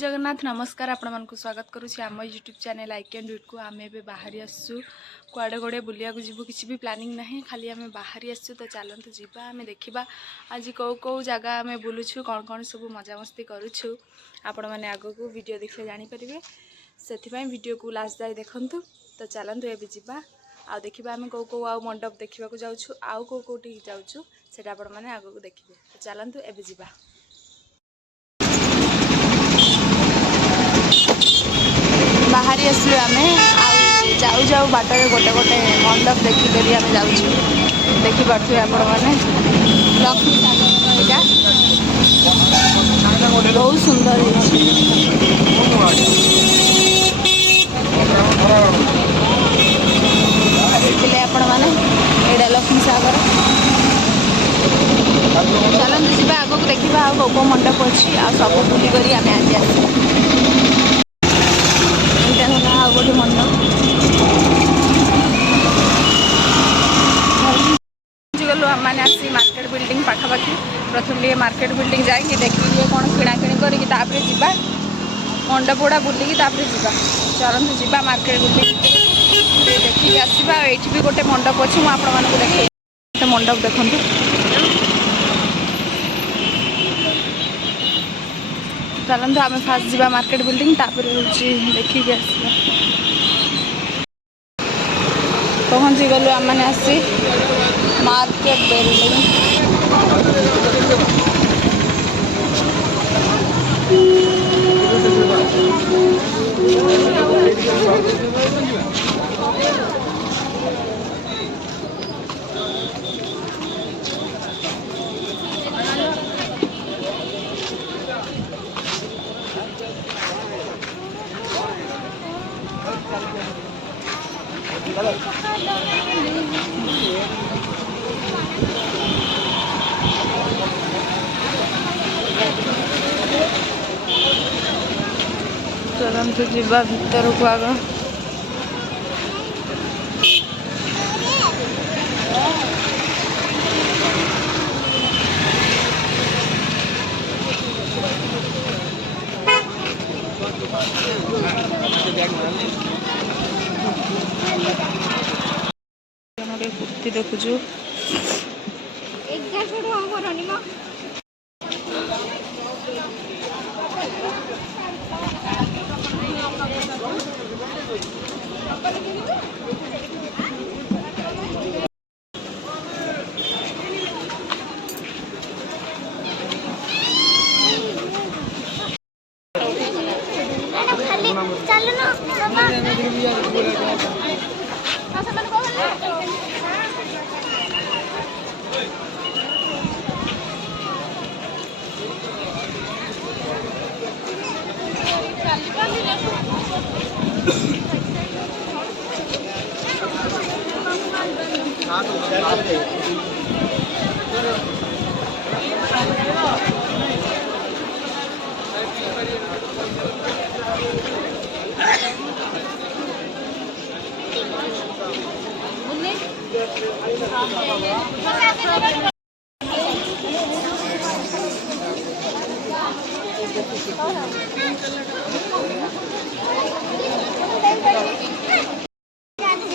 जगन्नाथ नमस्कार आपण मानक स्वागत करुँच आम YouTube channel I can do it को आम ए बाहरी आसू कुआड़े गोड़े बुलिया जीवु किसी भी प्लानिंग ना खाली आम बाहरी आसू तो चलतु जीवा आम देखा आज कौ कौ जगह आम बुलूँ कौन कौन सब मजामस्ती करुँ आपण मैंने आग को वीडियो देखले जानीपारे से वीडियो को लास्ट जाए देखूँ तो चलतु ए जा आ देखा आम कौ कौ आउ मंडप देखा जाऊँ आउ कौ कौटी जाऊँ से आपण मैंने आग को देखिए तो चलतु ए जा बाहरी आसलु आम जाऊ जाऊ बाटर गोटे गोटे मंडप देखिक आम जाऊँ देखिपे आपण मैंने लक्ष्मी सागर बहुत सुंदर देखिले आपण मैंने एटा लक्ष्मी सागर चलते जी आग को देखा आ कौ मंडप अच्छी आ सब बुलिक आम आज आ गोटे मंडप गलु आम मैंने आसी मार्केट बिल्डिंग पाखापाखि प्रथम टे मार्केट बिल्डिंग जाकि देखिए कौन किणाकिणी करके जा मंडप गुड़ा बुलिकी जा चलते जा मार्केट बिल्डिंग देखिए आसवा ये भी गोटे मंडप अच्छी मुझे देखे मंडप देखूँ चलते आम फास्ट जा मार्केट बिल्डिंग देखिए आसवा पहुँची गलु आम मैंने आसी मार्केट बिल्डिंग चलते जीवा भीतर को आग कुर्ती देखुचु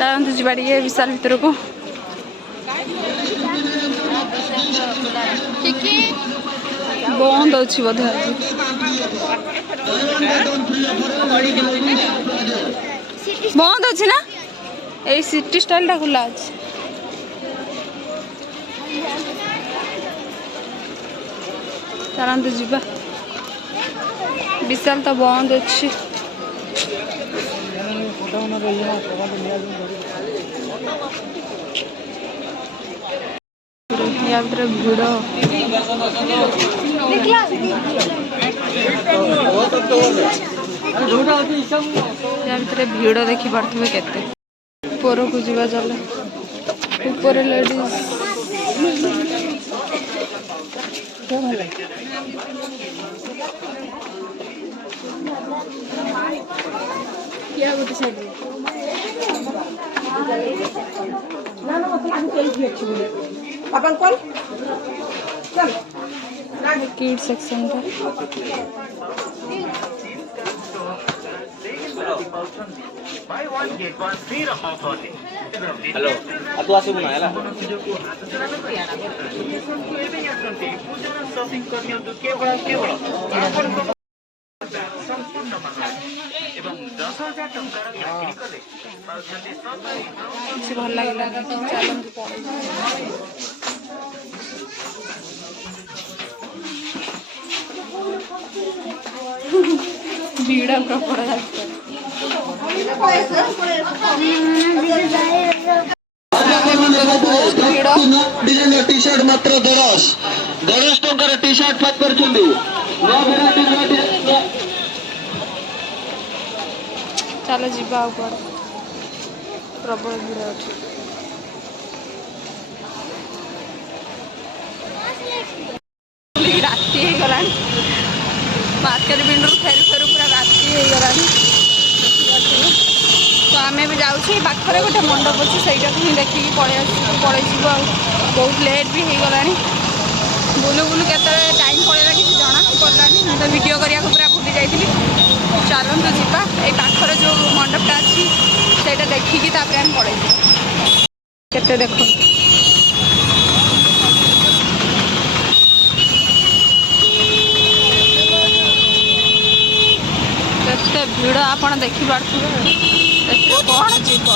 चलते जी विशाल भीतर को बंद अच्छी बोधे बंद अच्छी ना ये सिटी स्टाइल टा खुला अच्छे चलते जीवा विशाल तो बंद अच्छी या भितर भिड़ या भितर भिड़ देखी पारे केते ऊपर को जीवा चले ऊपर लेडीज क्या गोटे साइड पापा कॉल चल किड सेक्शन हेलो तू आसबु ना हैला କିଛି ଭଲ ଲାଗିଲାନି ଚାଲନ୍ତୁ ପଳେଇବୁ। ଭିଡ଼ ପ୍ରବଳ टी शर्ट मात्र 10 टंकार टी शर्ट पैक कर चलो जीवा ऊपर प्रबल भिड़ अच्छे राति गला मार्केट बिंडू फेर फेरू पूरा राति गला तो आम भी जाऊँ पाखे गोटे मंडप अच्छे से ही देखिकी पलि बहुत लेट भी हो गला बुलू बुलू के टाइम पड़ेगा कि जना पड़ानी तो वीडियो करने पूरा भूली जाइली चलतु जीवा ये पाखर जो मंडपटा अच्छी से देखिकी आम पड़े केते देख केते भिड़ आप देखिपे कौन जीव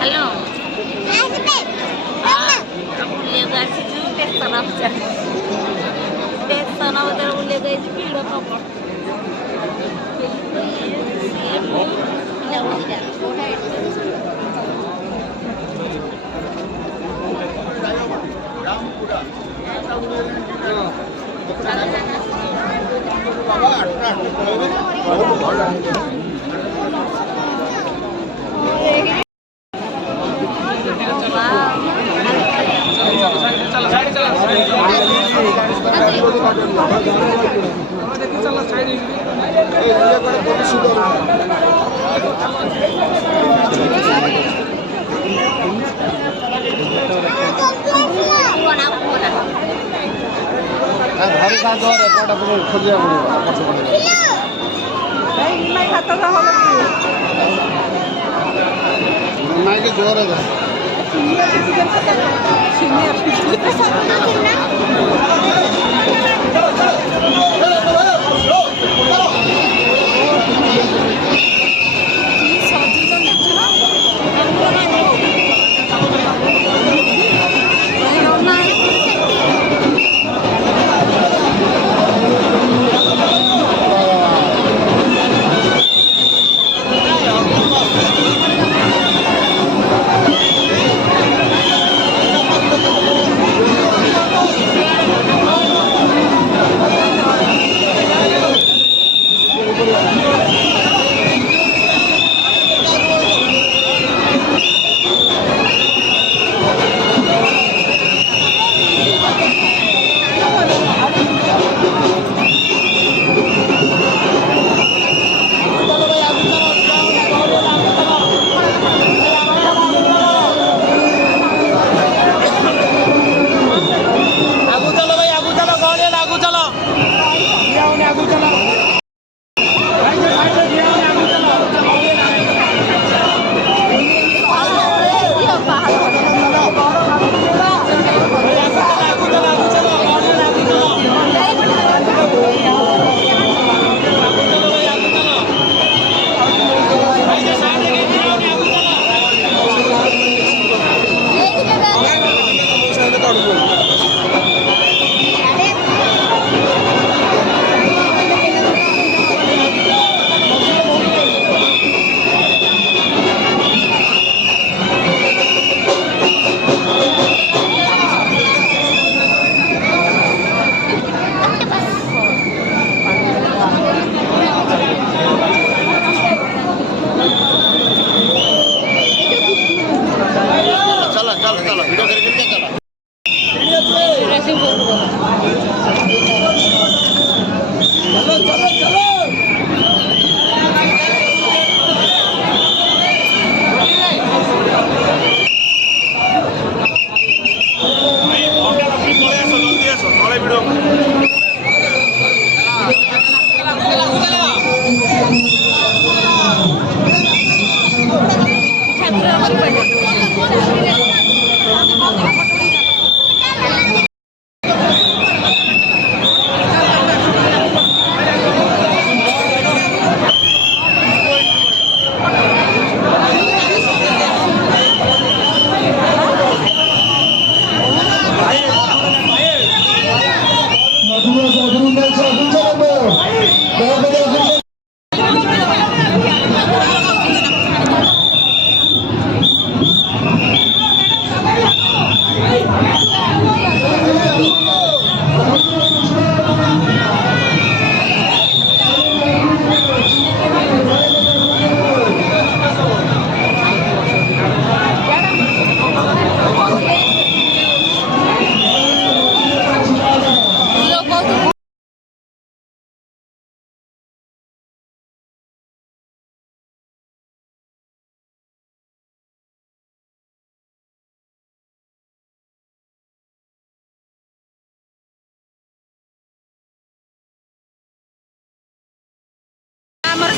हेलो जोर है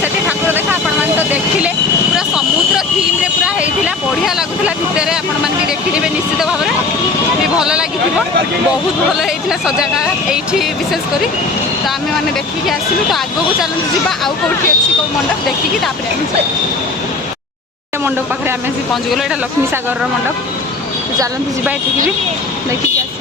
से ठाकुर देखा आपण तो देखिले पूरा समुद्र थीम रे पूरा होता बढ़िया लगुला भितर आपण मैंने भी देखिए निश्चित भाव में भी भल लगी बहुत भल होता सजाटा ये विशेषकर तो आम मैंने देखिकी आसलु तो आगक चलते जी आउ कौटी अच्छी कौ मंडप देखिकी मंडप पाखे आम पहुँच गलु यहाँ लक्ष्मी सागर मंडप तो चलते जी ये भी देखिकी आस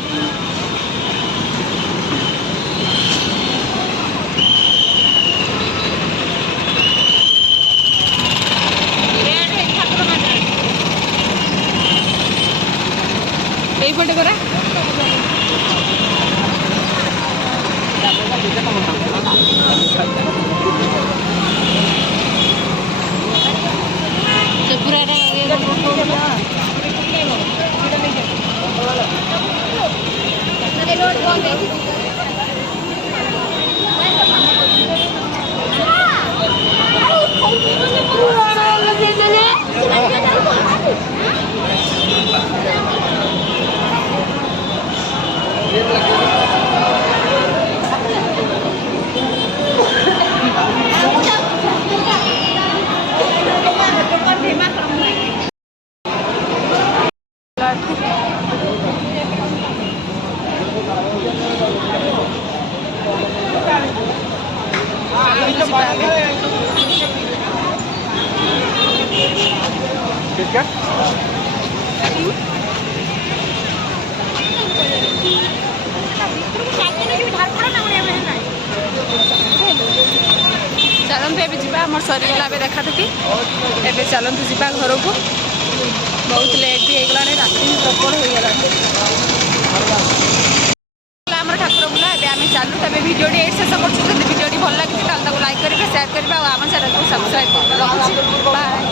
এইপটে করে चलते ए जा आम सरीगला देखा देखी एवं चलते जा घर को बहुत लेट भी होगला राति प्रबल होगला ठाकुर बुला आम चलू तब भिडियो शेष कर भिडियो भल लगी लाइक करेंगे शेयर करेंगे आम चैनल को सब्सक्राइब कर रखुच्छी बाय।